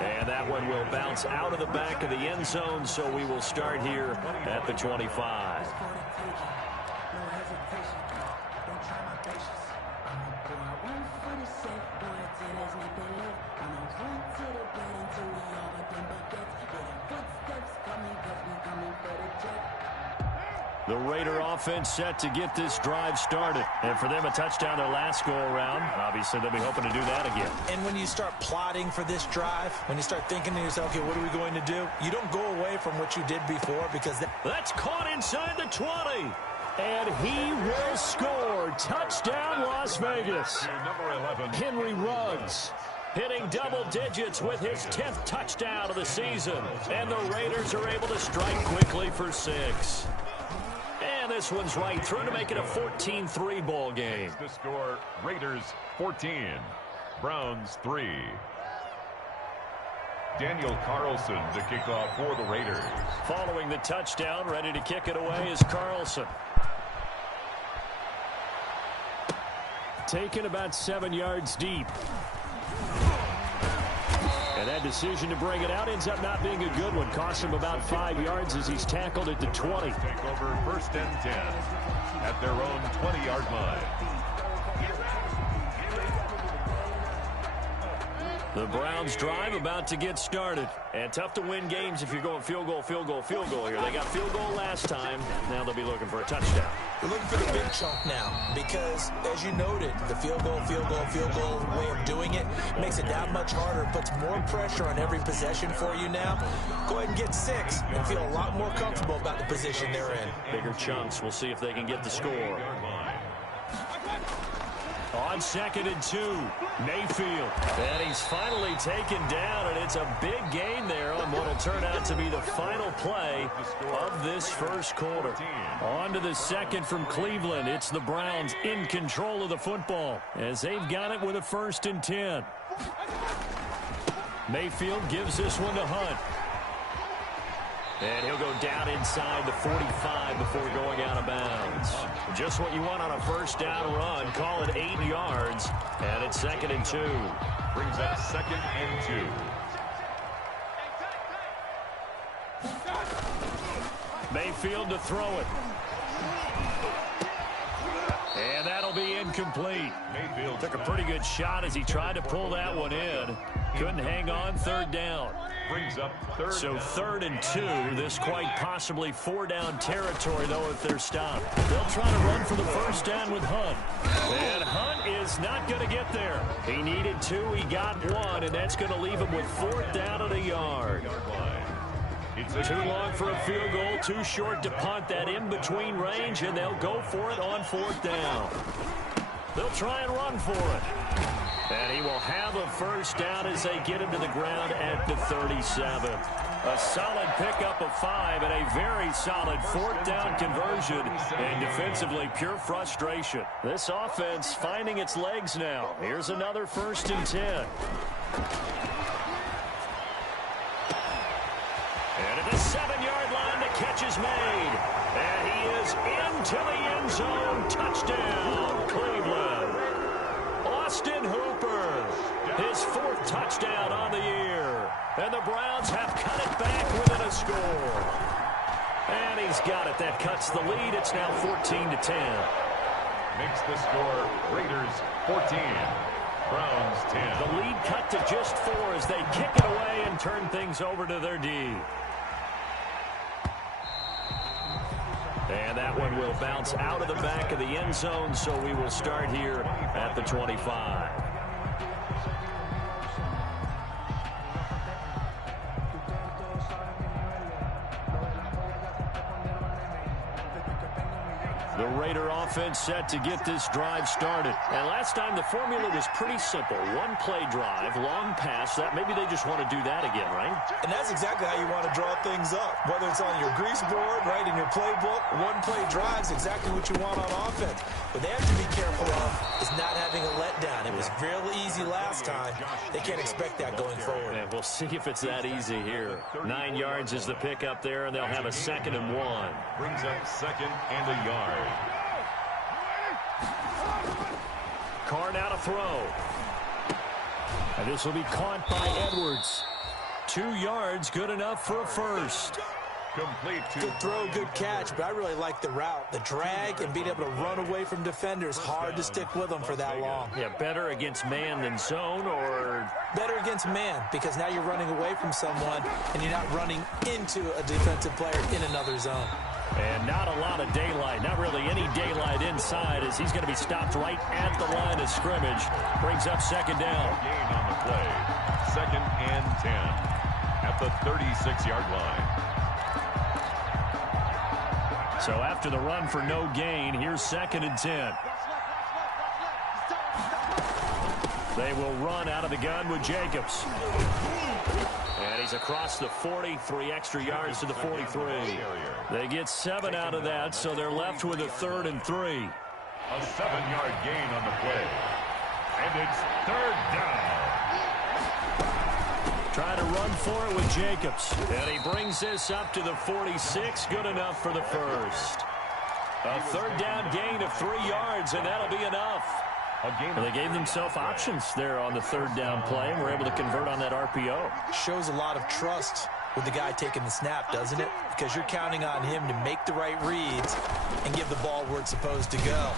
And that one will bounce out of the back of the end zone, so we will start here at the 25. The Raider offense set to get this drive started. And for them, a touchdown their last go-around. Obviously, they'll be hoping to do that again. And when you start plotting for this drive, when you start thinking to yourself, okay, what are we going to do? You don't go away from what you did before because... That's caught inside the 20. And he will score. Touchdown, Las Vegas. Henry Ruggs hitting double digits with his 10th touchdown of the season. And the Raiders are able to strike quickly for 6. And this one's right through to make it a 14-3 ball game. The score, Raiders 14, Browns 3. Daniel Carlson to kick off for the Raiders. Following the touchdown, ready to kick it away is Carlson. Taken about 7 yards deep. And that decision to bring it out ends up not being a good one. Cost him about 5 yards as he's tackled at the 20. Take over first and 10 at their own 20-yard line. The Browns drive about to get started. And tough to win games if you're going field goal, field goal, field goal here. They got field goal last time. Now they'll be looking for a touchdown. They're looking for the big chunk now because, as you noted, the field goal way of doing it makes it that much harder, puts more pressure on every possession for you now. Go ahead and get 6 and feel a lot more comfortable about the position they're in. Bigger chunks. We'll see if they can get the score. On 2nd and 2, Mayfield. And he's finally taken down, and it's a big gain there on what will turn out to be the final play of this first quarter. On to the second from Cleveland. It's the Browns in control of the football as they've got it with a 1st and 10. Mayfield gives this one to Hunt. And he'll go down inside the 45 before going out of bounds. Just what you want on a first down run. Call it 8 yards. And it's 2nd and 2. Brings up 2nd and 2. Mayfield to throw it. And that'll be incomplete. Mayfield took a pretty good shot as he tried to pull that one in. Couldn't hang on. 3rd down. Brings up 3rd. So 3rd and 2. This quite possibly 4-down territory, though, if they're stopped. They'll try to run for the first down with Hunt. And Hunt is not going to get there. He needed 2. He got 1, and that's going to leave him with 4th down at a yard. Too long for a field goal, too short to punt. That in-between range, and they'll go for it on 4th down. They'll try and run for it. And he will have a first down as they get him to the ground at the 37. A solid pickup of 5 and a very solid 4th down conversion. And defensively, pure frustration. This offense finding its legs now. Here's another 1st and 10. And at the 7-yard line, the catch is made. And he is into the end zone. Touchdown, Cleveland. Austin Hooper, his 4th touchdown on the year. And the Browns have cut it back within a score. And he's got it. That cuts the lead. It's now 14-10. Makes the score Raiders 14, Browns 10. The lead cut to just 4 as they kick it away and turn things over to their D. And that one will bounce out of the back of the end zone, so we will start here at the 25. The Raider offense set to get this drive started. And last time the formula was pretty simple. 1-play drive, long pass. That maybe they just want to do that again, right? And that's exactly how you want to draw things up. Whether it's on your grease board, right, in your playbook, 1-play drive's exactly what you want on offense. What they have to be careful of is not having a letdown. It was real easy last time. They can't expect that going forward. And we'll see if it's that easy here. 9 yards is the pickup there, and they'll have a 2nd and 1. Brings up 2nd and a yard. Carr now to throw. And this will be caught by Edwards. 2 yards, good enough for a first. Complete to Good throw, good catch, but I really like the route. The drag and being able to run away from defenders, hard to stick with them for that long. Yeah, better against man than zone, or better against man, because now you're running away from someone and you're not running into a defensive player in another zone. And not a lot of daylight, not really any daylight inside, as he's going to be stopped right at the line of scrimmage. Brings up second down. gain on the play. 2nd and 10 at the 36-yard line. So after the run for no gain, here's 2nd and 10. They will run out of the gun with Jacobs. And he's across the 40, 3 extra yards to the 43. They get 7 out of that, so they're left with a 3rd and 3. A 7-yard gain on the play. And it's 3rd down. Try to run for it with Jacobs. And he brings this up to the 46. Good enough for the first. A 3rd down gain of 3 yards, and that'll be enough. Well, they gave themselves options there on the 3rd down play, and were able to convert on that RPO. Shows a lot of trust with the guy taking the snap, doesn't it? Because you're counting on him to make the right reads and give the ball where it's supposed to go.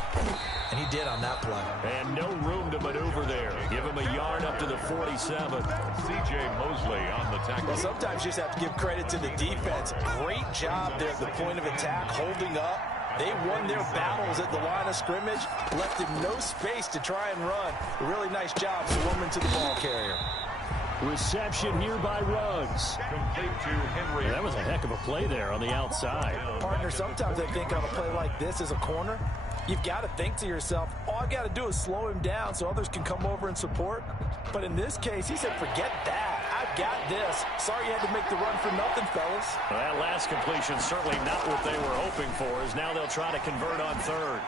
And he did on that play. And no room to maneuver there. Give him a yard up to the 47. C.J. Mosley on the tackle. Well, sometimes you just have to give credit to the defense. Great job there at the point of attack, holding up. They won their battles at the line of scrimmage, left him no space to try and run. A really nice job swarming to the ball carrier. Reception here by Ruggs. Complete to Henry. That was a heck of a play there on the outside. Partner, sometimes I think on a play like this as a corner, you've got to think to yourself, all I've got to do is slow him down so others can come over and support. But in this case, he said, forget that. I've got this. Sorry you had to make the run for nothing, fellas. Well, that last completion certainly not what they were hoping for, as now they'll try to convert on 3rd.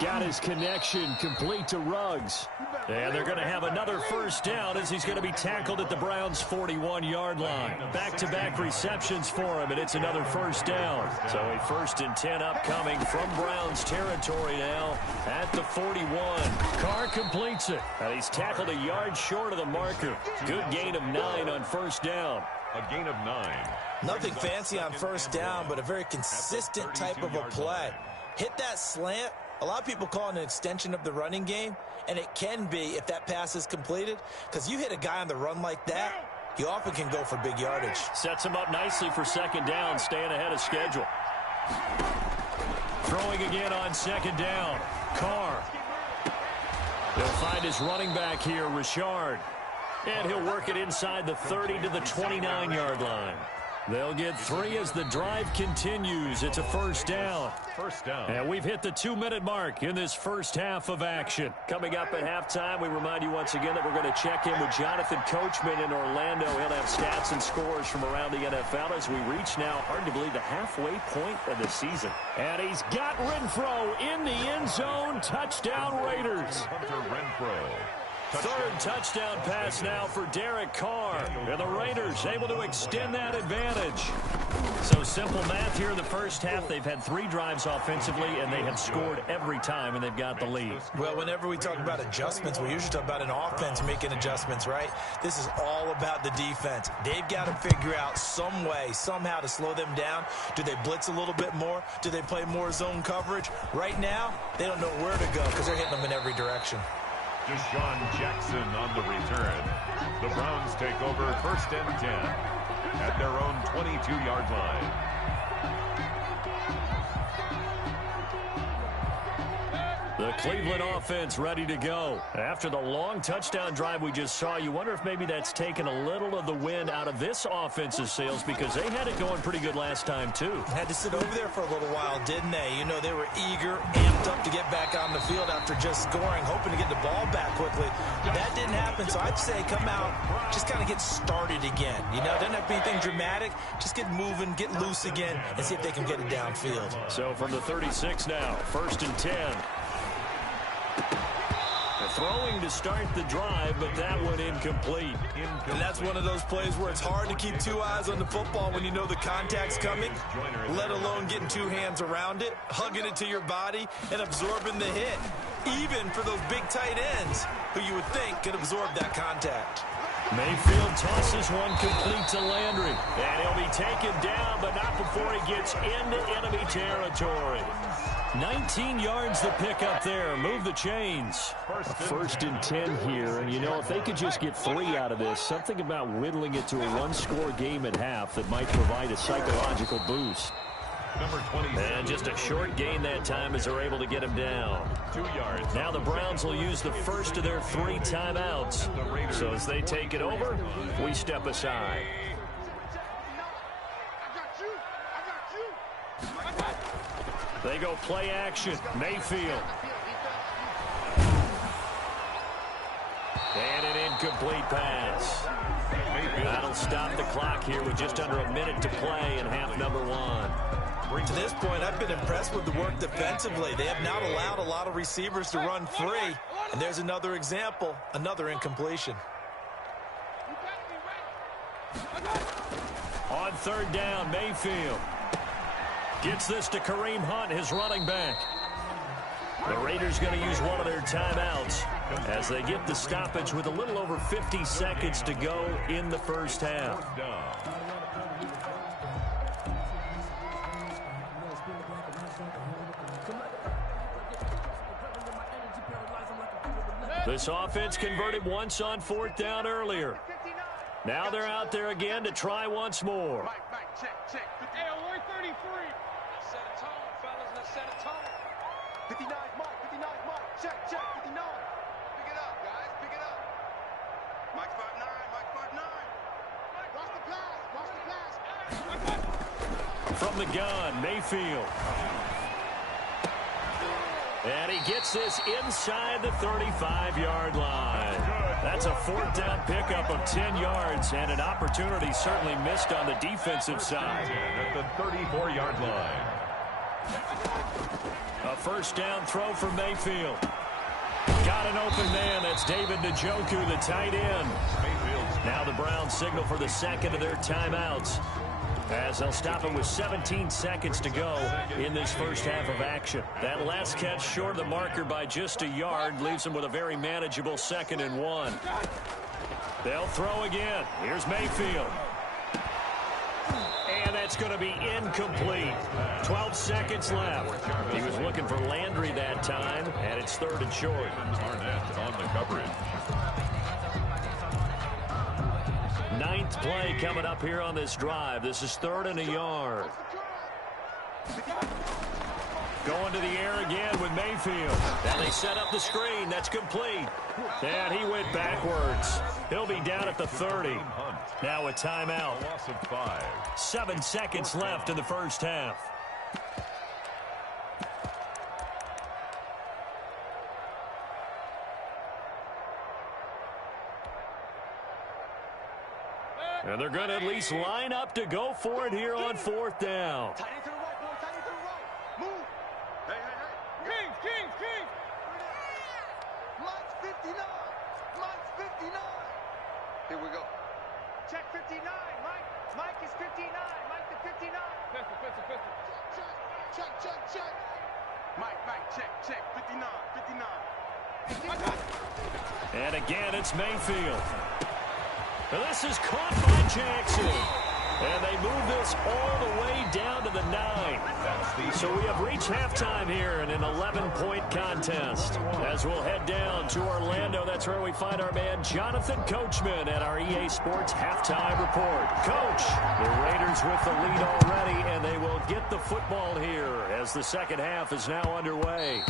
Got his connection complete to Ruggs. And they're going to have another first down as he's going to be tackled at the Browns' 41-yard line. Back-to-back receptions for him, and it's another first down. So a 1st and 10 upcoming from Browns territory now at the 41. Carr completes it. And he's tackled a yard short of the marker. Good gain of 9 on first down. A gain of 9. Nothing fancy on first down, but a very consistent type of a play. Hit that slant. A lot of people call it an extension of the running game, and it can be if that pass is completed, because you hit a guy on the run like that, you often can go for big yardage. Sets him up nicely for second down, staying ahead of schedule. Throwing again on second down. Carr. They'll find his running back here, Richard. And he'll work it inside the 30 to the 29-yard line. They'll get 3 as the drive continues. It's a first down. First down. And we've hit the 2-minute mark in this first half of action. Coming up at halftime, we remind you once again that we're going to check in with Jonathan Coachman in Orlando. He'll have stats and scores from around the NFL as we reach now, hard to believe, the halfway point of the season. And he's got Renfro in the end zone. Touchdown Raiders. Hunter Renfro. 3rd touchdown pass now for Derek Carr. And the Raiders able to extend that advantage. So simple math here in the first half. They've had 3 drives offensively, and they have scored every time, and they've got the lead. Well, whenever we talk about adjustments, we usually talk about an offense making adjustments, right? This is all about the defense. They've got to figure out some way, somehow to slow them down. Do they blitz a little bit more? Do they play more zone coverage? Right now, they don't know where to go because they're hitting them in every direction. Deshaun Jackson on the return. The Browns take over 1st and 10 at their own 22-yard line. The Cleveland offense ready to go. After the long touchdown drive we just saw, you wonder if maybe that's taken a little of the wind out of this offensive sails, because they had it going pretty good last time, too. Had to sit over there for a little while, didn't they? You know, they were eager, amped up to get back on the field after just scoring, hoping to get the ball back quickly. That didn't happen, so I'd say come out, just kind of get started again. You know, doesn't have to be anything dramatic. Just get moving, get loose again, and see if they can get it downfield. So from the 36 now, 1st and 10. Throwing to start the drive, but that one incomplete. And that's one of those plays where it's hard to keep 2 eyes on the football when you know the contact's coming, let alone getting 2 hands around it, hugging it to your body, and absorbing the hit. Even for those big tight ends who you would think could absorb that contact. Mayfield tosses one complete to Landry. And he'll be taken down, but not before he gets into enemy territory. 19 yards to pick up there. Move the chains. First and 10 here. And, you know, if they could just get 3 out of this, something about whittling it to a one-score game at half that might provide a psychological boost. Number 20. And just a short gain that time as they're able to get him down. 2 yards. Now the Browns will use the first of their 3 timeouts. So as they take it over, we step aside. They go play action. Mayfield. And an incomplete pass. That'll stop the clock here with just under a minute to play in half number 1. To this point, I've been impressed with the work defensively. They have not allowed a lot of receivers to run free. And there's another example, another incompletion. On third down, Mayfield gets this to Kareem Hunt, his running back. The Raiders going to use one of their timeouts as they get the stoppage with a little over 50 seconds to go in the first half. This offense converted once on fourth down earlier. Now they're out there again to try once more. Mike, check. Hey, alert 33. Let's set a tone, fellas. Let's set a tone. 59, Mike. Check, 59. Pick it up, guys. Pick it up. Mike 5'9. Watch the pass. From the gun, Mayfield. And he gets this inside the 35-yard line. That's a fourth down pickup of 10 yards and an opportunity certainly missed on the defensive side. At the 34-yard line. A first down throw for Mayfield. Got an open man. That's David Njoku, the tight end. Now the Browns signal for the second of their timeouts, as they'll stop it with 17 seconds to go in this first half of action. That last catch short of the marker by just a yard leaves them with a very manageable 2nd and 1. They'll throw again. Here's Mayfield. And that's going to be incomplete. 12 seconds left. He was looking for Landry that time, and it's 3rd and short. Arnett on the coverage. 9th play coming up here on this drive. This is 3rd and a yard. Going to the air again with Mayfield. And they set up the screen. That's complete. And he went backwards. He'll be down at the 30. Now a timeout. Loss of 5. 7 seconds left in the first half. And they're going to at least line up to go for it here on 4th down. Tight end to the right, boy. Tight end to the right. Move. Hey. King. Mike's 59. Here we go. Check 59. Mike is 59. Mike the 59. Pistol. Check. Mike, check. 59. And again, it's Mayfield. And this is caught by Jackson. And they move this all the way down to the 9. So we have reached halftime here in an 11-point contest. As we'll head down to Orlando, that's where we find our man Jonathan Coachman at our EA Sports Halftime Report. Coach, the Raiders with the lead already, and they will get the football here as the second half is now underway.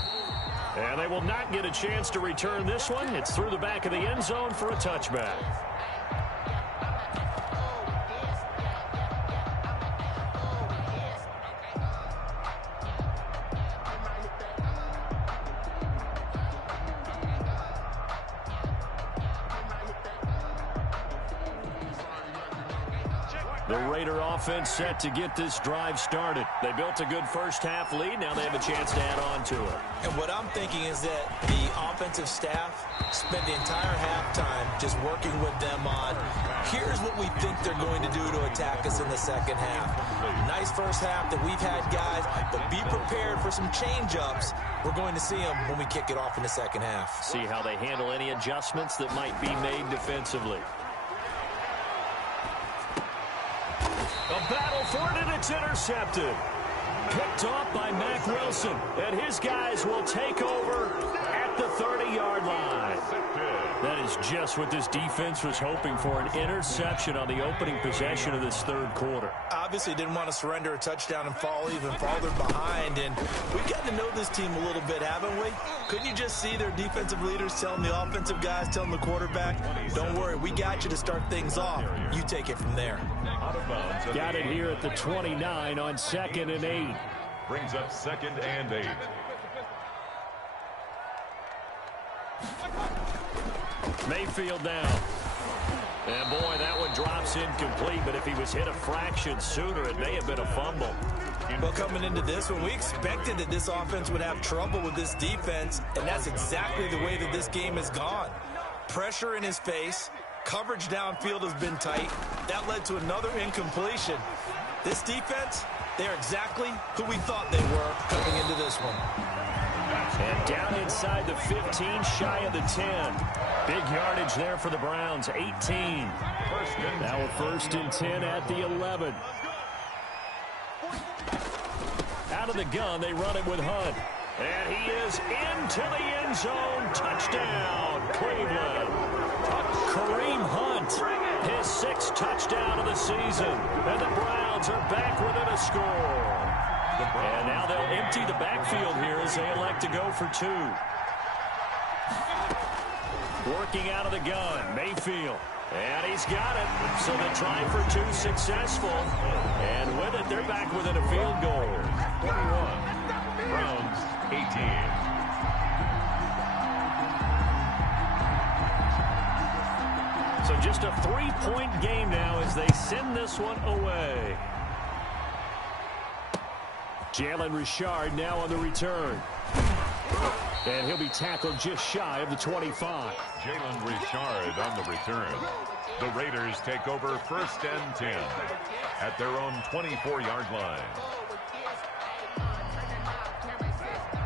And they will not get a chance to return this one. It's through the back of the end zone for a touchback. The Raider offense set to get this drive started. They built a good first half lead. Now they have a chance to add on to it. And what I'm thinking is that the offensive staff spent the entire halftime just working with them on, here's what we think they're going to do to attack us in the second half. Nice first half that we've had, guys, but be prepared for some change-ups. We're going to see them when we kick it off in the second half. See how they handle any adjustments that might be made defensively. A battle for it, and it's intercepted. Picked off by Mack Wilson, and his guys will take over at the 30-yard line. That is just what this defense was hoping for, an interception on the opening possession of this third quarter. Obviously didn't want to surrender a touchdown and fall even farther behind, and we've gotten to know this team a little bit, haven't we? Couldn't you just see their defensive leaders telling the offensive guys, telling the quarterback, don't worry, we got you to start things off. You take it from there. Got it here at the 29 on 2nd and 8. Brings up 2nd and 8. Mayfield down. And boy, that one drops incomplete, but if he was hit a fraction sooner, it may have been a fumble. Well, coming into this one, we expected that this offense would have trouble with this defense, and that's exactly the way that this game has gone. Pressure in his face, coverage downfield has been tight. That led to another incompletion. This defense, they're exactly who we thought they were coming into this one. And down inside the 15, shy of the 10. Big yardage there for the Browns, 18. Now a 1st and 10 at the 11. Out of the gun, they run it with Hunt. And he is into the end zone. Touchdown, Cleveland. Kareem Hunt, his 6th touchdown of the season. And the Browns are back within a score. And now they'll empty the backfield here as they elect to go for 2. Working out of the gun, Mayfield. And he's got it. So the try for 2 successful. And with it, they're back within a field goal. 21. Browns, 18. So just a 3-point game now as they send this one away. Jalen Richard now on the return. And he'll be tackled just shy of the 25. Jalen Richard on the return. The Raiders take over 1st and 10 at their own 24-yard line.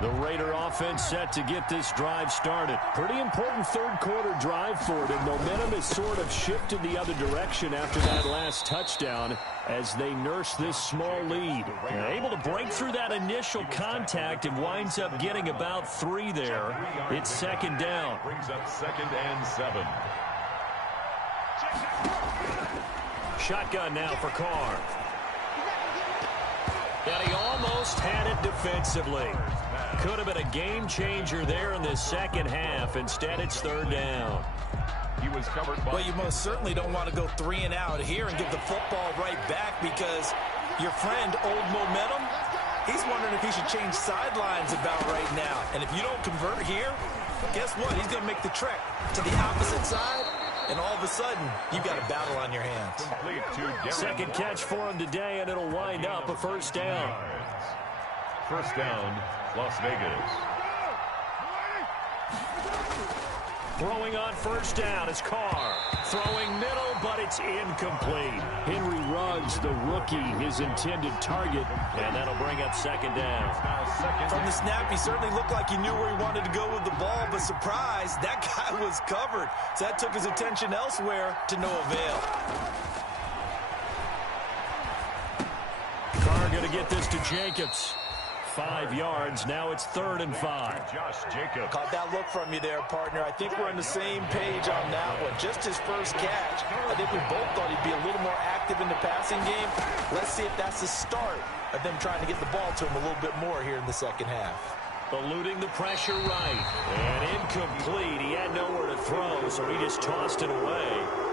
The Raider offense set to get this drive started. Pretty important third quarter drive for them. Momentum has sort of shifted the other direction after that last touchdown as they nurse this small lead. And able to break through that initial contact and winds up getting about 3 there. It's 2nd down. Brings up 2nd and 7. Shotgun now for Carr. And he almost had it defensively. Could have been a game changer there in the second half. Instead, it's 3rd down. He was covered by... Well, you most certainly don't want to go 3 and out here and give the football right back because your friend, Old Momentum, he's wondering if he should change sidelines about right now. And if you don't convert here, guess what? He's going to make the trek to the opposite side, and all of a sudden, you've got a battle on your hands. Second catch for him today, and it'll wind up a 1st down. 1st down, Las Vegas. Throwing on 1st down is Carr. Throwing middle, but it's incomplete. Henry Ruggs, the rookie, his intended target, and that'll bring up 2nd down. From the snap, he certainly looked like he knew where he wanted to go with the ball, but surprise, that guy was covered. So that took his attention elsewhere to no avail. Carr going to get this to Jacobs. 5 yards. Now it's 3rd and 5. Josh Jacobs. Caught that look from you there, partner. I think we're on the same page on that one. Just his first catch. I think we both thought he'd be a little more active in the passing game. Let's see if that's the start of them trying to get the ball to him a little bit more here in the second half. Eluding the pressure right. And incomplete. He had nowhere to throw, so he just tossed it away.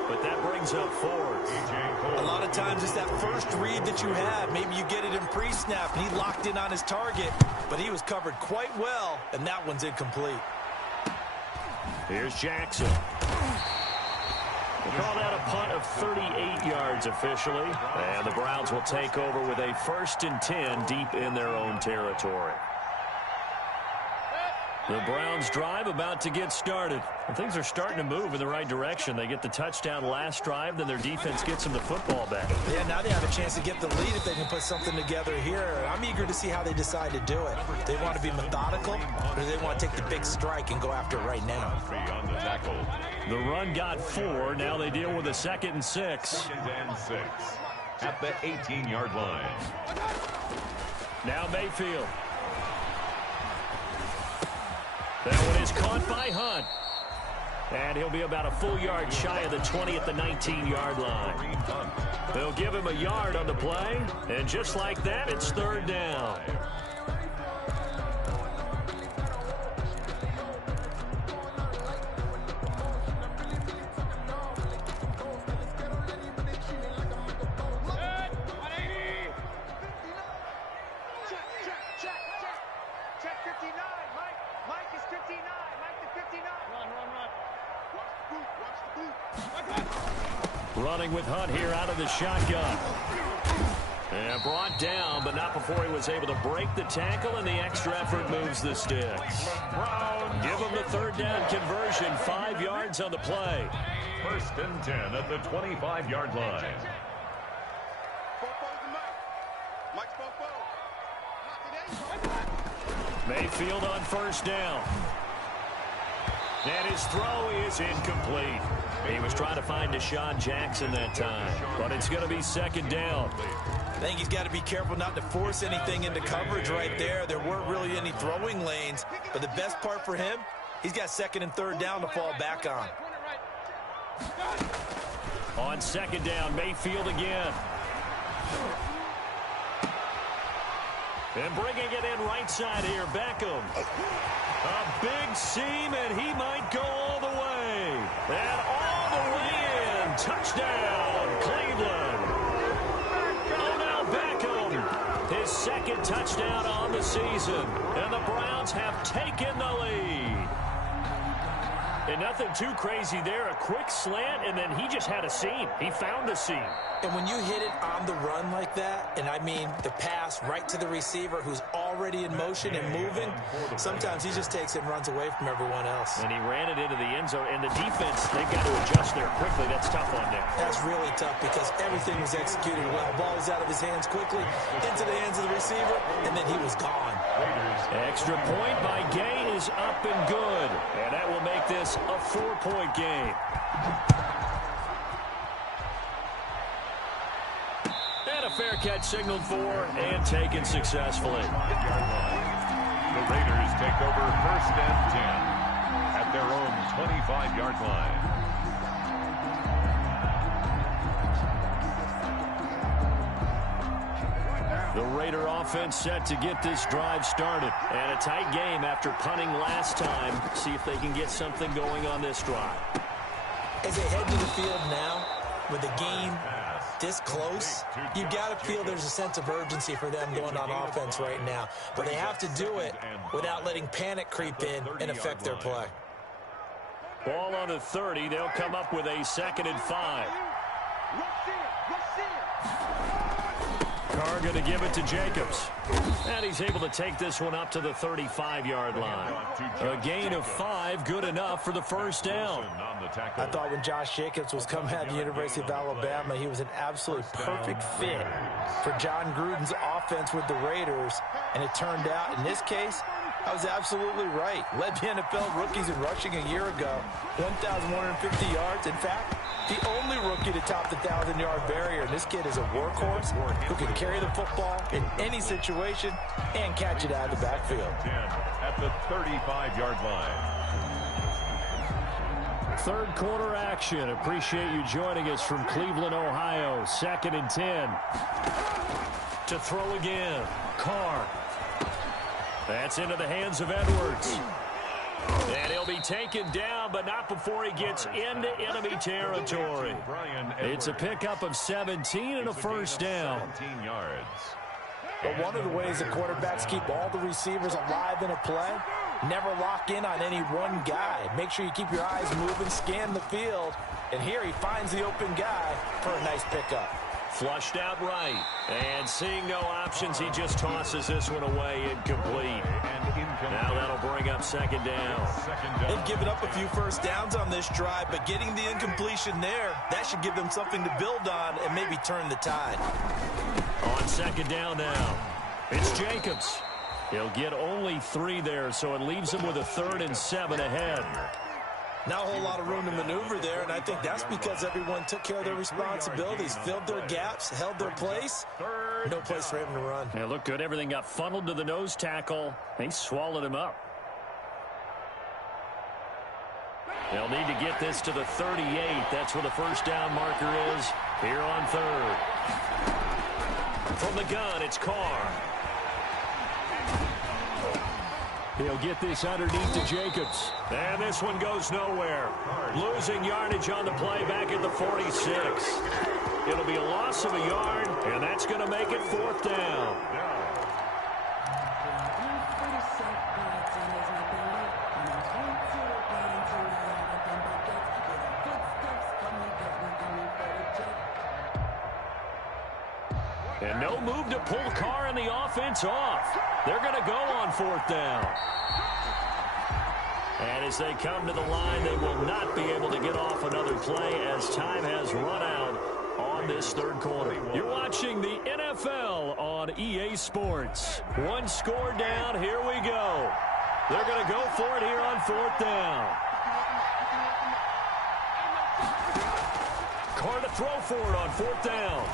But that brings up 4th. A lot of times it's that first read that you have. Maybe you get it in pre-snap, and he locked in on his target, but he was covered quite well, and that one's incomplete. Here's Jackson. We'll call that a punt of 38 yards officially. And the Browns will take over with a 1st and 10 deep in their own territory. The Browns drive about to get started. And things are starting to move in the right direction. They get the touchdown last drive, then their defense gets them the football back. Yeah, now they have a chance to get the lead if they can put something together here. I'm eager to see how they decide to do it. They want to be methodical, or do they want to take the big strike and go after it right now? On the tackle. The run got 4. Now they deal with a 2nd and 6. 2nd and 6. at the 18-yard line. Now Mayfield. That one is caught by Hunt. And he'll be about a full yard shy of the 20 at the 19-yard line. They'll give him a yard on the play. And just like that, it's third down. Running with Hunt here out of the shotgun. And brought down, but not before he was able to break the tackle, and the extra effort moves the sticks. Give him the third down conversion, 5 yards on the play. First and 10 at the 25-yard line. Mayfield on first down. And his throw is incomplete. He was trying to find Deshaun Jackson that time, but it's going to be second down. I think he's got to be careful not to force anything into coverage right there. There weren't really any throwing lanes, but the best part for him, he's got second and third down to fall back on. On second down, Mayfield again. And bringing it in right side here, Beckham. A big seam, and he might go all the way. And all the way in. Touchdown, Cleveland. Odell Beckham, his second touchdown on the season. And the Browns have taken the lead. And nothing too crazy there. A quick slant, and then he just had a seam. He found a seam. And when you hit it on the run like that, and I mean the pass right to the receiver who's already in motion and moving, sometimes he just takes it and runs away from everyone else. And he ran it into the end zone. And the defense, they've got to adjust there quickly. That's tough on them. That's really tough because everything was executed well. Ball was out of his hands quickly, into the hands of the receiver, and then he was gone. Extra point by Gay is up and good. And that will make this a 4-point game. And a fair catch signaled for and taken successfully. The Raiders take over first and 10 at their own 25-yard line. The Raider offense set to get this drive started. And a tight game after punting last time. See if they can get something going on this drive. As they head to the field now, with the game this close, you've got to feel there's a sense of urgency for them going on offense right now. But they have to do it without letting panic creep in and affect their play. Ball on the 30. They'll come up with a 2nd and 5. Carr going to give it to Jacobs. And he's able to take this one up to the 35-yard line. A gain of 5, good enough for the first down. I thought when Josh Jacobs was coming out of the University of Alabama, he was an absolutely perfect fit for John Gruden's offense with the Raiders. And it turned out, in this case, I was absolutely right. Led the NFL rookies in rushing a year ago. 1,150 yards. In fact, the only rookie to top the 1,000-yard barrier. And this kid is a workhorse who can carry the football in any situation and catch it out of the backfield. At the 35-yard line. Third quarter action. Appreciate you joining us from Cleveland, Ohio. 2nd and 10. To throw again. Carr. That's into the hands of Edwards. And he'll be taken down, but not before he gets into enemy territory. It's a pickup of 17 and a first down. 17 yards. But one of the ways the quarterbacks keep all the receivers alive in a play, never lock in on any one guy. Make sure you keep your eyes moving, scan the field. And here he finds the open guy for a nice pickup. Flushed out right. And seeing no options, he just tosses this one away incomplete. Now that'll bring up 2nd down. They've given up a few first downs on this drive, but getting the incompletion there, that should give them something to build on and maybe turn the tide. On 2nd down now, it's Jacobs. He'll get only 3 there, so it leaves him with a 3rd and 7 ahead. Not a whole lot of room to maneuver there, and I think that's because everyone took care of their responsibilities, filled their gaps, held their place. No place for him to run. Yeah, looked good. Everything got funneled to the nose tackle. He swallowed him up. They'll need to get this to the 38. That's where the first down marker is here on third. From the gun, it's Carr. He'll get this underneath to Jacobs. And this one goes nowhere. Losing yardage on the play back at the 46. It'll be a loss of a yard, and that's going to make it fourth down. And no move to pull Carr and the offense off. They're going to go on fourth down. And as they come to the line, they will not be able to get off another play as time has run out on this third quarter. You're watching the NFL on EA Sports. One score down. Here we go. They're going to go for it here on fourth down. Carr to throw for it on fourth down.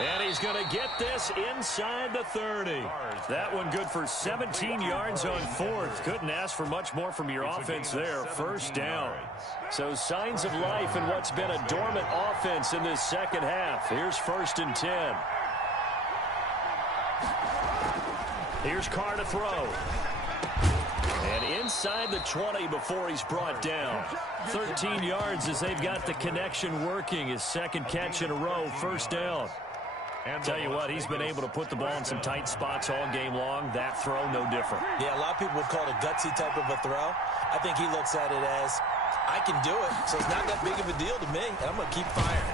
And he's going to get this inside the 30. That one good for 17 yards on fourth. Couldn't ask for much more from your offense there. First down. So signs of life in what's been a dormant offense in this second half. Here's 1st and 10. Here's Carr to throw. And inside the 20 before he's brought down. 13 yards as they've got the connection working. His second catch in a row. First down. Tell you what, he's been able to put the ball in some tight spots all game long. That throw, no different. Yeah, a lot of people would call it a gutsy type of a throw. I think he looks at it as, I can do it, so it's not that big of a deal to me. I'm going to keep firing.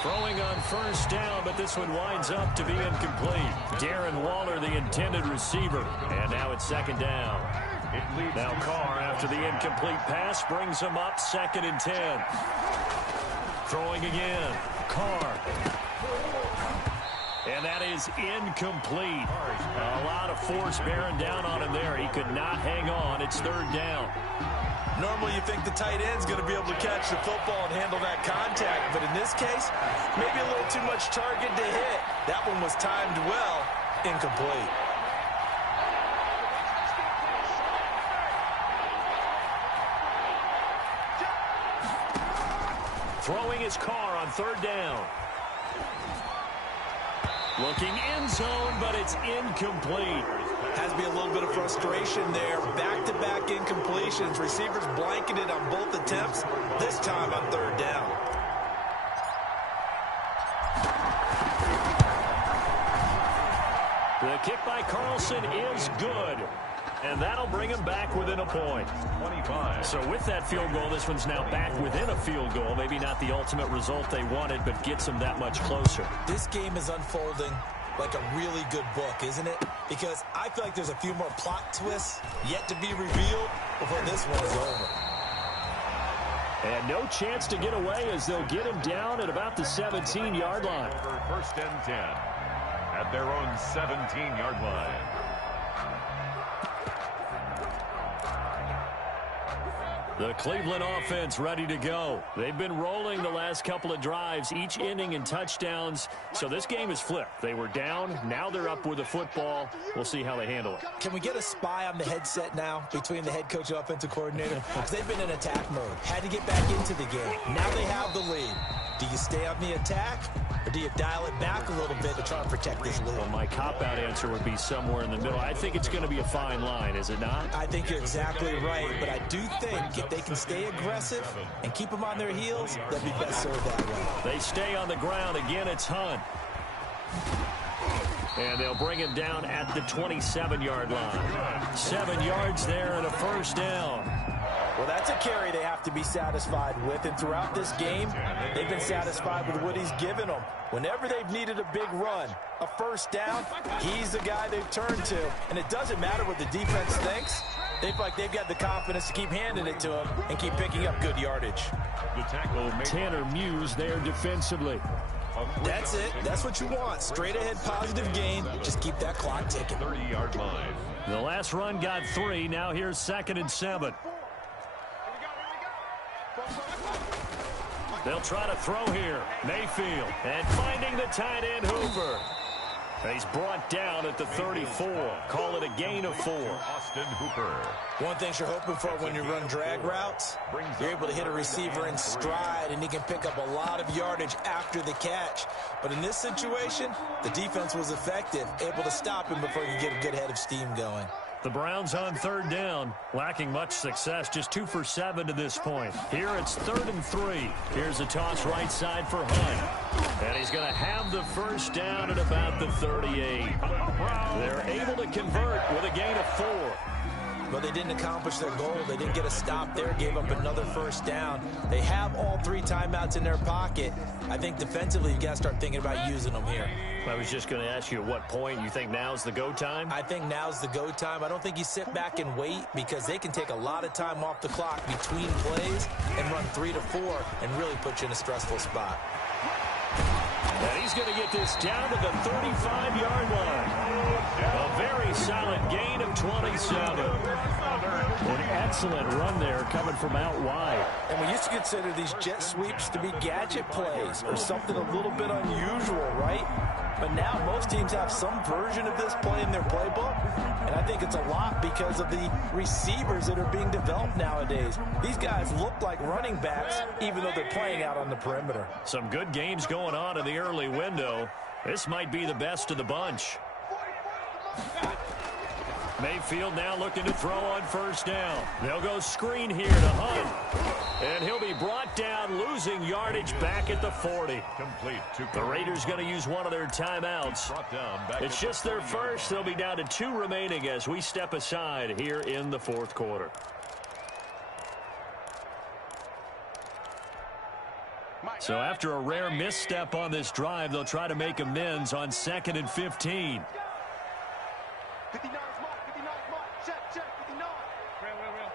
Throwing on first down, but this one winds up to be incomplete. Darren Waller, the intended receiver. And now it's second down. Now Carr, after the incomplete pass, brings him up 2nd and 10. Throwing again. Carr. And that is incomplete. A lot of force bearing down on him there. He could not hang on. It's third down. Normally you think the tight end's going to be able to catch the football and handle that contact, but in this case, maybe a little too much target to hit. That one was timed well. Incomplete. Throwing his Carr on third down. Looking end zone, but it's incomplete. Has to be a little bit of frustration there. Back-to-back incompletions. Receivers blanketed on both attempts, this time on third down. The kick by Carlson is good. And that'll bring him back within a point. 25. So with that field goal, this one's now back within a field goal. Maybe not the ultimate result they wanted, but gets them that much closer. This game is unfolding like a really good book, isn't it? Because I feel like there's a few more plot twists yet to be revealed before this one is over. And no chance to get away as they'll get him down at about the 17-yard line. 1st and 10 at their own 17-yard line. The Cleveland offense ready to go. They've been rolling the last couple of drives, each inning in touchdowns. So this game is flipped. They were down. Now they're up with the football. We'll see how they handle it. Can we get a spy on the headset now between the head coach and offensive coordinator? Because they've been in attack mode. Had to get back into the game. Now they have the lead. Do you stay on the attack, or do you dial it back a little bit to try and protect this lead? Well, my cop-out answer would be somewhere in the middle. I think it's going to be a fine line, is it not? I think you're exactly right, but I do think if they can stay aggressive and keep them on their heels, they'll be best served that way. They stay on the ground. Again, it's Hunt. And they'll bring him down at the 27-yard line. 7 yards there and a first down. Well, that's a carry they have to be satisfied with, and throughout this game, they've been satisfied with what he's given them. Whenever they've needed a big run, a first down, he's the guy they've turned to. And it doesn't matter what the defense thinks. They feel like they've got the confidence to keep handing it to him and keep picking up good yardage. The tackle Tanner Muse there defensively. That's it. That's what you want. Straight ahead positive gain. Just keep that clock ticking. 30-yard line. The last run got 3. Now here's 2nd and 7. They'll try to throw here. Mayfield. And finding the tight end, Hooper. He's brought down at the 34. Call it a gain of 4. Austin Hooper. One thing you're hoping for when you run drag routes, you're able to hit a receiver in stride, and he can pick up a lot of yardage after the catch. But in this situation, the defense was effective, able to stop him before he could get a good head of steam going. The Browns on 3rd down, lacking much success, just 2 for 7 to this point. Here it's 3rd and 3. Here's a toss right side for Hunt. And he's going to have the first down at about the 38. They're able to convert with a gain of 4. But they didn't accomplish their goal. They didn't get a stop there, gave up another first down. They have all 3 timeouts in their pocket. I think defensively, you've got to start thinking about using them here. I was just going to ask you at what point you think now's the go time? I think now's the go time. I don't think you sit back and wait, because they can take a lot of time off the clock between plays and run 3 to 4 and really put you in a stressful spot. And he's going to get this down to the 35-yard line. A very solid gain of 27. An excellent run there coming from out wide. And we used to consider these jet sweeps to be gadget plays or something a little bit unusual, right? But now most teams have some version of this play in their playbook, and I think it's a lot because of the receivers that are being developed nowadays. These guys look like running backs, even though they're playing out on the perimeter. Some good games going on in the early window. This might be the best of the bunch. Mayfield now looking to throw on first down. They'll go screen here to Hunt. And he'll be brought down, losing yardage back at the 40. Complete. The Raiders going to use one of their timeouts. It's just their first. They'll be down to 2 remaining as we step aside here in the 4th quarter. So after a rare misstep on this drive, they'll try to make amends on 2nd and 15. 59's Mike, 59's Mike. Check, 59. Real.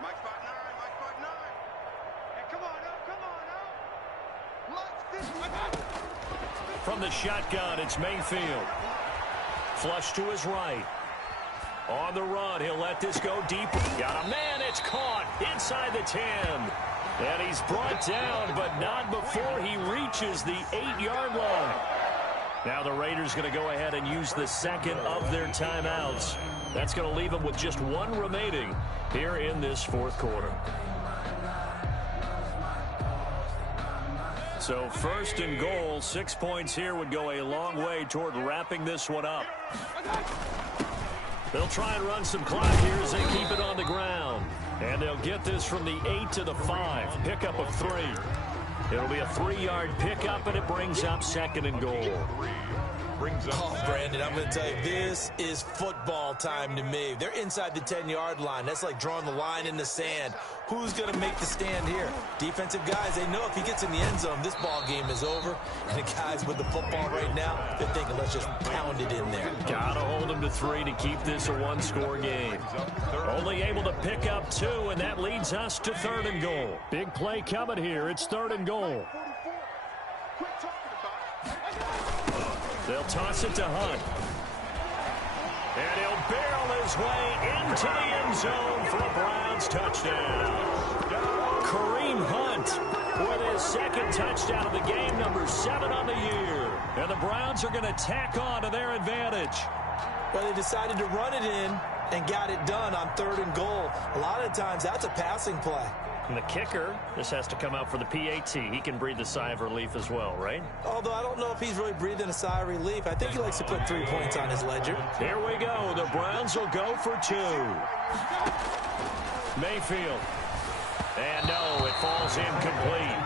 Mike 5'9", Mike 5'9". Hey, come on up. From the shotgun, it's Mayfield. Flush to his right. On the run, he'll let this go deep. Got a man, it's caught inside the 10. And he's brought down, but not before he reaches the 8-yard line. Now the Raiders going to go ahead and use the second of their timeouts. That's going to leave them with just 1 remaining here in this 4th quarter. So 1st and goal, 6 points here would go a long way toward wrapping this one up. They'll try and run some clock here as they keep it on the ground. And they'll get this from the 8 to the 5. Pickup of 3. It'll be a 3-yard pickup, and it brings up 2nd and goal. Oh, Brandon, I'm going to tell you, this is football time to me. They're inside the 10-yard line. That's like drawing the line in the sand. Who's going to make the stand here? Defensive guys, they know if he gets in the end zone, this ball game is over. And the guys with the football right now, they're thinking, let's just pound it in there. Got to hold them to 3 to keep this a 1-score game. Only able to pick up 2, and that leads us to 3rd and goal. Big play coming here. It's 3rd and goal. They'll toss it to Hunt. And he'll barrel his way into the end zone for a Browns touchdown. Kareem Hunt with his 2nd touchdown of the game, number 7 on the year. And the Browns are going to tack on to their advantage. Well, they decided to run it in and got it done on 3rd and goal. A lot of times, that's a passing play. And the kicker, this has to come out for the PAT. He can breathe a sigh of relief as well, right? Although I don't know if he's really breathing a sigh of relief. I think he likes to put 3 points on his ledger. Here we go. The Browns will go for 2. Mayfield. And no, it falls incomplete.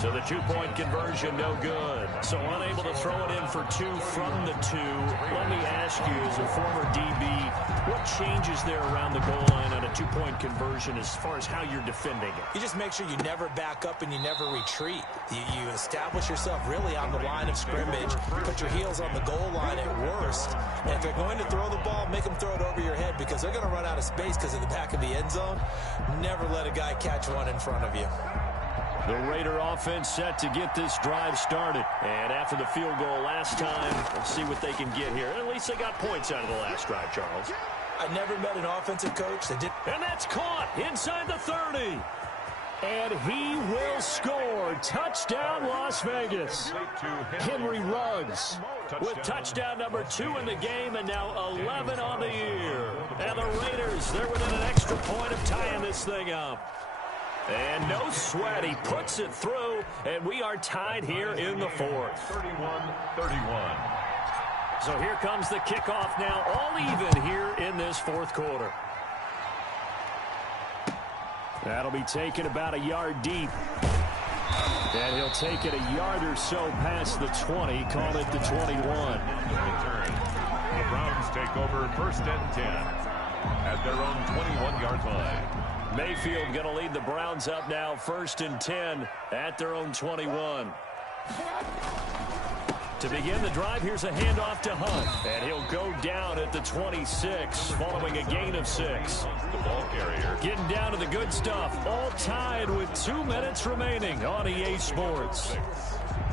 So the 2-point conversion, no good. So unable to throw it in for 2 from the 2. Let me ask you, as a former DB, what changes there around the goal line on a 2-point conversion as far as how you're defending it? You just make sure you never back up and you never retreat. You establish yourself really on the line of scrimmage. You put your heels on the goal line at worst. And if they're going to throw the ball, make them throw it over your head, because they're going to run out of space because of the back of the end zone. Never let a guy catch one in front of you. The Raider offense set to get this drive started. And after the field goal last time, let's see what they can get here. At least they got points out of the last drive, Charles. I never met an offensive coach that did. And that's caught inside the 30. And he will score. Touchdown, Las Vegas. Henry Ruggs with touchdown number 2 in the game, and now 11 on the year. And the Raiders, they're within an extra point of tying this thing up. And no sweat, he puts it through, and we are tied here in the fourth. 31-31. So here comes the kickoff now, all even here in this fourth quarter. That'll be taken about a yard deep. And he'll take it a yard or so past the 20, call it the 21. Return. The Browns take over first and 10 at their own 21-yard line. Mayfield going to lead the Browns up now, first and 10 at their own 21. To begin the drive, here's a handoff to Hunt. And he'll go down at the 26 following a gain of 6. The ball carrier. Getting down to the good stuff. All tied with 2 minutes remaining on EA Sports.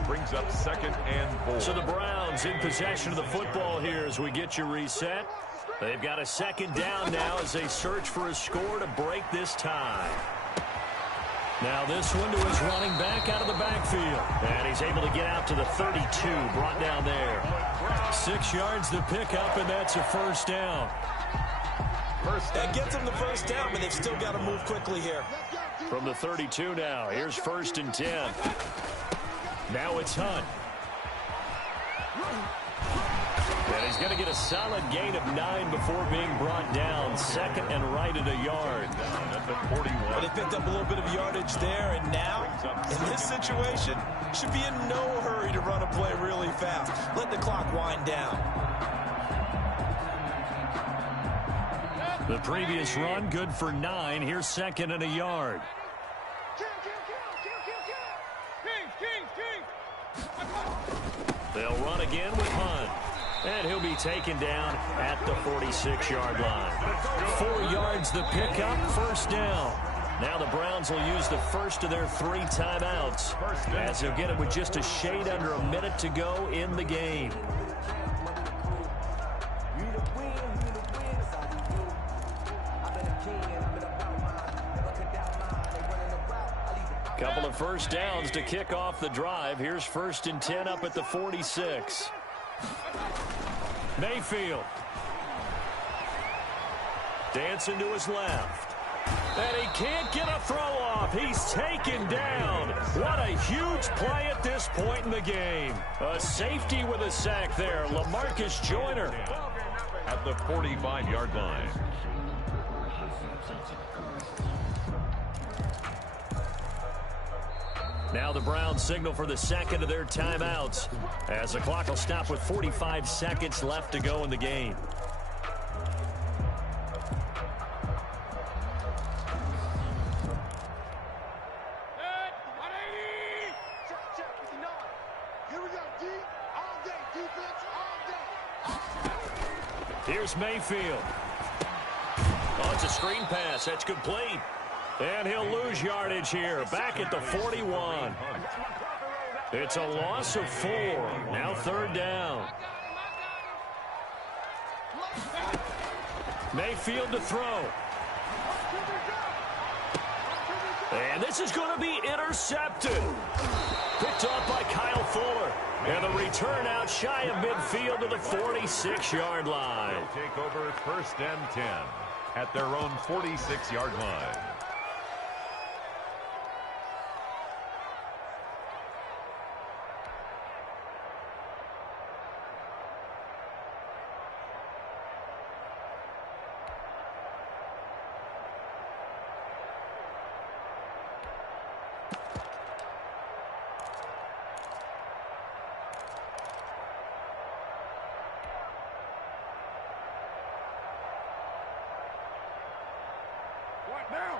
Brings up second and 4. So the Browns in possession of the football here as we get you reset. They've got a second down now as they search for a score to break this tie. Now this one to his running back out of the backfield. And he's able to get out to the 32, brought down there. 6 yards to pick up, and that's a first down. That gets them the first down, but they've still got to move quickly here. From the 32 now, here's first and 10. Now it's Hunt. And he's going to get a solid gain of 9 before being brought down. Second and right at a yard. At the 41. But they picked up a little bit of yardage there, and now, in this situation, should be in no hurry to run a play really fast. Let the clock wind down. The previous run, good for 9. Here's second and a yard. They'll run again with Hunt. And he'll be taken down at the 46-yard line. 4 yards the pickup, first down. Now the Browns will use the first of their 3 timeouts as they'll get it with just a shade under a minute to go in the game. Couple of first downs to kick off the drive. Here's first and 10 up at the 46. Mayfield. Dancing to his left. And he can't get a throw off. He's taken down. What a huge play at this point in the game. A safety with a sack there. LaMarcus Joyner. At the 45-yard line. Now the Browns signal for the second of their timeouts as the clock will stop with 45 seconds left to go in the game. Here's Mayfield. Oh, it's a screen pass. That's complete. And he'll lose yardage here. Back at the 41. It's a loss of 4. Now third down. Mayfield to throw. And this is going to be intercepted. Picked off by Kyle Fuller. And the return out shy of midfield to the 46-yard line. They'll take over first and 10 at their own 46-yard line.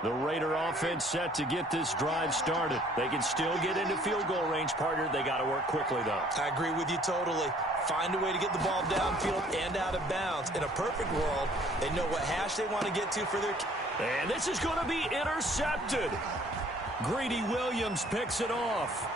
The Raider offense set to get this drive started. They can still get into field goal range, partner. They got to work quickly, though. I agree with you totally. Find a way to get the ball downfield and out of bounds. In a perfect world, they know what hash they want to get to for their... And this is going to be intercepted. Greedy Williams picks it off.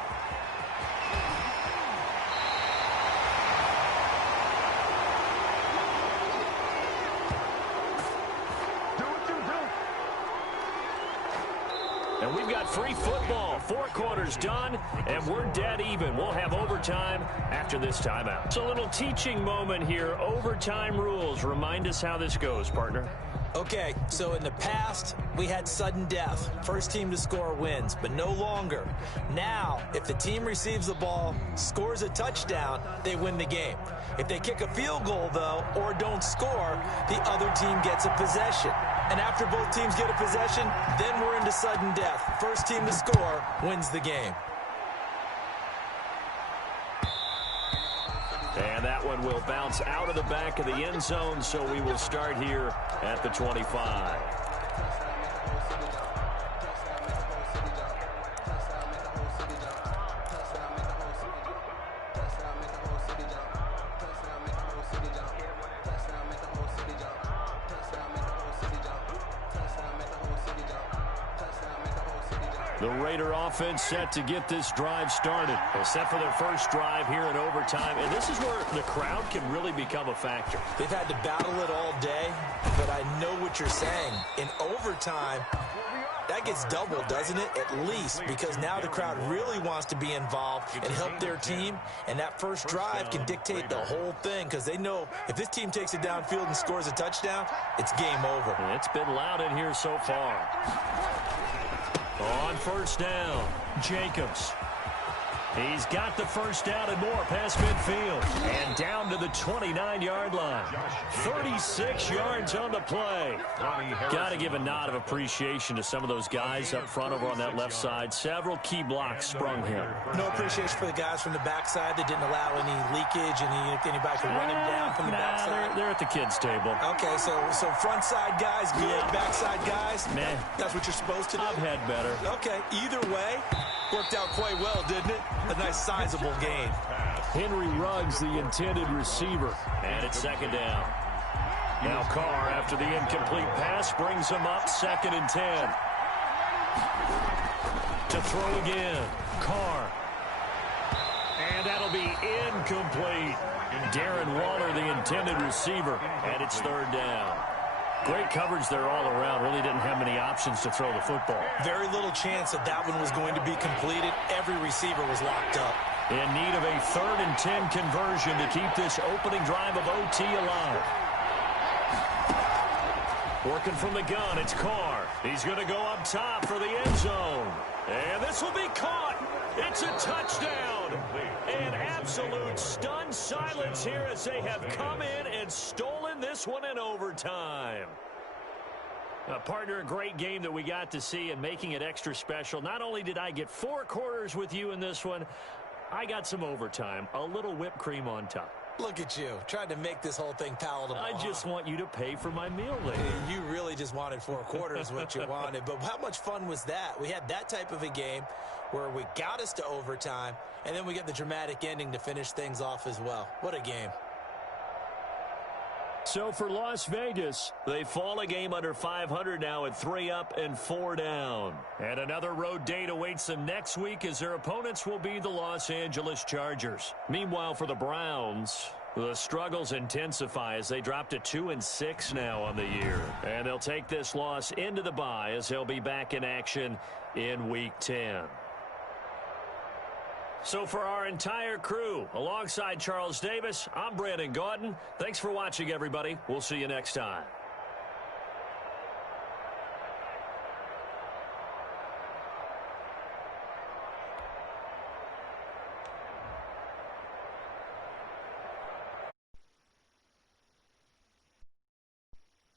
And we've got free football. 4 quarters done, and we're dead even. We'll have overtime after this timeout. It's a little teaching moment here. Overtime rules. Remind us how this goes, partner. Okay, so in the past, we had sudden death. First team to score wins, but no longer. Now, if the team receives the ball, scores a touchdown, they win the game. If they kick a field goal, though, or don't score, the other team gets a possession. And after both teams get a possession, then we're into sudden death. First team to score wins the game. And that one will bounce out of the back of the end zone, so we will start here at the 25. The Raider offense set to get this drive started. They're set for their first drive here in overtime. And this is where the crowd can really become a factor. They've had to battle it all day, but I know what you're saying. In overtime, that gets doubled, doesn't it? At least, because now the crowd really wants to be involved and help their team. And that first drive can dictate the whole thing, because they know if this team takes it downfield and scores a touchdown, it's game over. It's been loud in here so far. On first down, Jacobs. He's got the first down and more past midfield. And down to the 29-yard line. 36 yards on the play. Got to give a nod of appreciation to some of those guys up front over on that left side. Several key blocks sprung him. No appreciation for the guys from the backside that didn't allow any leakage and anybody could run him down from the backside. They're at the kids' table. Okay, so front side guys good, backside guys, man, that's what you're supposed to do? I've had better. Okay, either way, worked out quite well, didn't it? A nice sizable gain. Henry Ruggs, the intended receiver. And it's second down. Now Carr, after the incomplete pass, brings him up 2nd and 10. To throw again. Carr. And that'll be incomplete. Darren Waller, the intended receiver. And it's 3rd down. Great coverage there all around. Really didn't have many options to throw the football. Very little chance that that one was going to be completed. Every receiver was locked up. In need of a 3rd and 10 conversion to keep this opening drive of OT alive. Working from the gun, it's Carr. He's going to go up top for the end zone. And this will be caught. It's a touchdown. An absolute stunned silence here as they have come in and stolen this one in overtime. Partner, a great game that we got to see and making it extra special. Not only did I get 4 quarters with you in this one, I got some overtime, a little whipped cream on top. Look at you, trying to make this whole thing palatable. I just want you to pay for my meal later. You really just wanted 4 quarters what you wanted. But how much fun was that? We had that type of a game where we got us to overtime, and then we get the dramatic ending to finish things off as well. What a game. So for Las Vegas, they fall a game under 500 now at 3 up and 4 down. And another road date awaits them next week as their opponents will be the Los Angeles Chargers. Meanwhile, for the Browns, the struggles intensify as they drop to 2-6 now on the year. And they'll take this loss into the bye as they'll be back in action in Week 10. So for our entire crew, alongside Charles Davis, I'm Brandon Gaudin. Thanks for watching, everybody. We'll see you next time.